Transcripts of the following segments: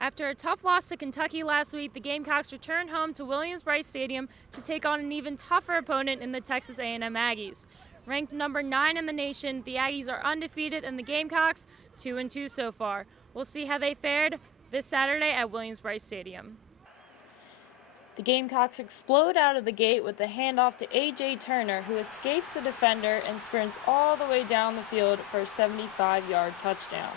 After a tough loss to Kentucky last week, the Gamecocks returned home to Williams Brice Stadium to take on an even tougher opponent in the Texas A&M Aggies. Ranked number 9 in the nation, the Aggies are undefeated and the Gamecocks 2-2 so far. We'll see how they fared this Saturday at Williams Brice Stadium. The Gamecocks explode out of the gate with the handoff to A.J. Turner, who escapes the defender and sprints all the way down the field for a 75-yard touchdown.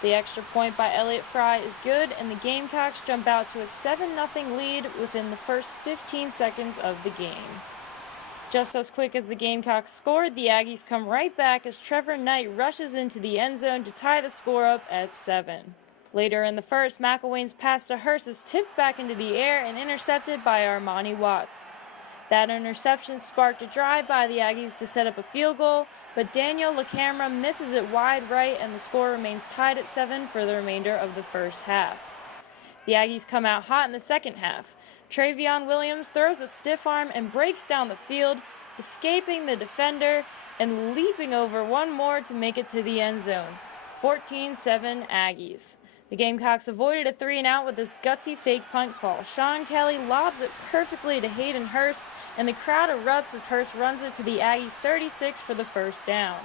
The extra point by Elliott Fry is good, and the Gamecocks jump out to a 7-0 lead within the first 15 seconds of the game. Just as quick as the Gamecocks scored, the Aggies come right back as Trevor Knight rushes into the end zone to tie the score up at 7. Later in the first, McElwain's pass to Hurst is tipped back into the air and intercepted by Armani Watts. That interception sparked a drive by the Aggies to set up a field goal, but Daniel LaCamera misses it wide right and the score remains tied at 7 for the remainder of the first half. The Aggies come out hot in the second half. Travion Williams throws a stiff arm and breaks down the field, escaping the defender and leaping over one more to make it to the end zone. 14-7 Aggies. The Gamecocks avoided a 3-and-out with this gutsy fake punt call. Sean Kelly lobs it perfectly to Hayden Hurst, and the crowd erupts as Hurst runs it to the Aggies' 36 for the first down.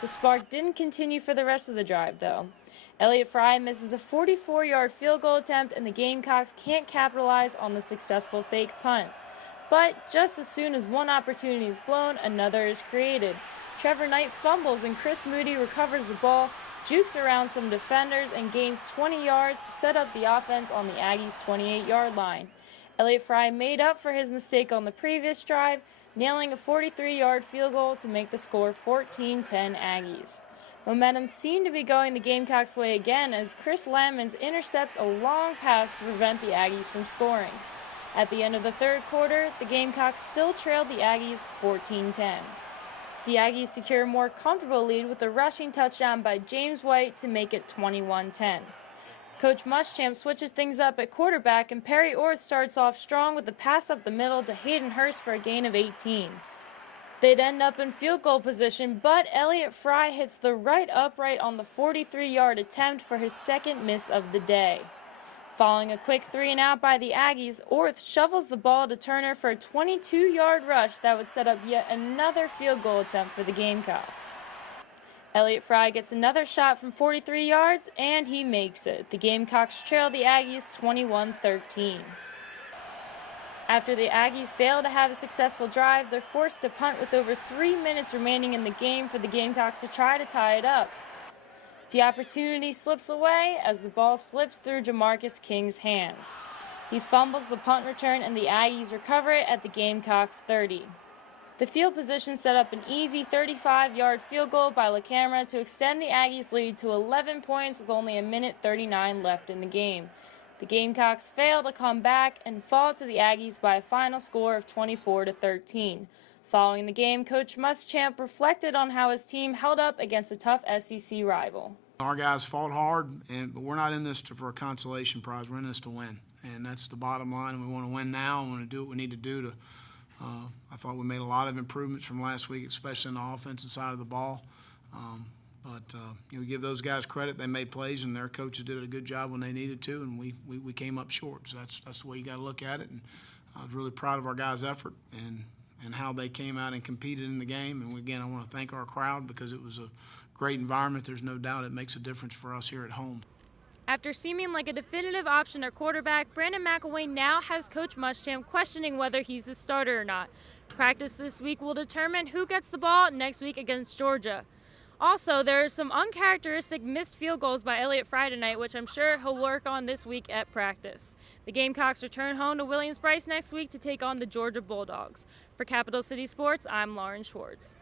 The spark didn't continue for the rest of the drive, though. Elliott Fry misses a 44-yard field goal attempt, and the Gamecocks can't capitalize on the successful fake punt. But just as soon as one opportunity is blown, another is created. Trevor Knight fumbles, and Chris Moody recovers the ball, jukes around some defenders, and gains 20 yards to set up the offense on the Aggies' 28-yard line. Elliott Fry made up for his mistake on the previous drive, nailing a 43-yard field goal to make the score 14-10 Aggies. Momentum seemed to be going the Gamecocks' way again as Chris Lamons intercepts a long pass to prevent the Aggies from scoring. At the end of the third quarter, the Gamecocks still trailed the Aggies 14-10. The Aggies secure a more comfortable lead with a rushing touchdown by James White to make it 21-10. Coach Muschamp switches things up at quarterback, and Perry Orth starts off strong with a pass up the middle to Hayden Hurst for a gain of 18. They'd end up in field goal position, but Elliott Fry hits the right upright on the 43-yard attempt for his second miss of the day. Following a quick 3-and-out by the Aggies, Orth shovels the ball to Turner for a 22-yard rush that would set up yet another field goal attempt for the Gamecocks. Elliott Fry gets another shot from 43 yards, and he makes it. The Gamecocks trail the Aggies 21-13. After the Aggies fail to have a successful drive, they're forced to punt with over 3 minutes remaining in the game for the Gamecocks to try to tie it up. The opportunity slips away as the ball slips through Jamarcus King's hands. He fumbles the punt return, and the Aggies recover it at the Gamecocks' 30. The field position set up an easy 35-yard field goal by LaCamera to extend the Aggies' lead to 11 points with only a minute 39 left in the game. The Gamecocks fail to come back and fall to the Aggies by a final score of 24-13. Following the game, Coach Muschamp reflected on how his team held up against a tough SEC rival. Our guys fought hard, but we're not in this for a consolation prize. We're in this to win, and that's the bottom line. And we want to win now. We want to do what we need to do. I thought we made a lot of improvements from last week, especially on the offensive side of the ball. We give those guys credit. They made plays, and their coaches did a good job when they needed to, and we came up short. So that's the way you got to look at it. And I was really proud of our guys' effort and how they came out and competed in the game. And again, I want to thank our crowd because it was a great environment. There's no doubt it makes a difference for us here at home. After seeming like a definitive option at quarterback, Brandon McElwain now has Coach Muschamp questioning whether he's a starter or not. Practice this week will determine who gets the ball next week against Georgia. Also, there are some uncharacteristic missed field goals by Elliott Fry tonight, which I'm sure he'll work on this week at practice. The Gamecocks return home to Williams Brice next week to take on the Georgia Bulldogs. For Capital City Sports, I'm Lauren Schwartz.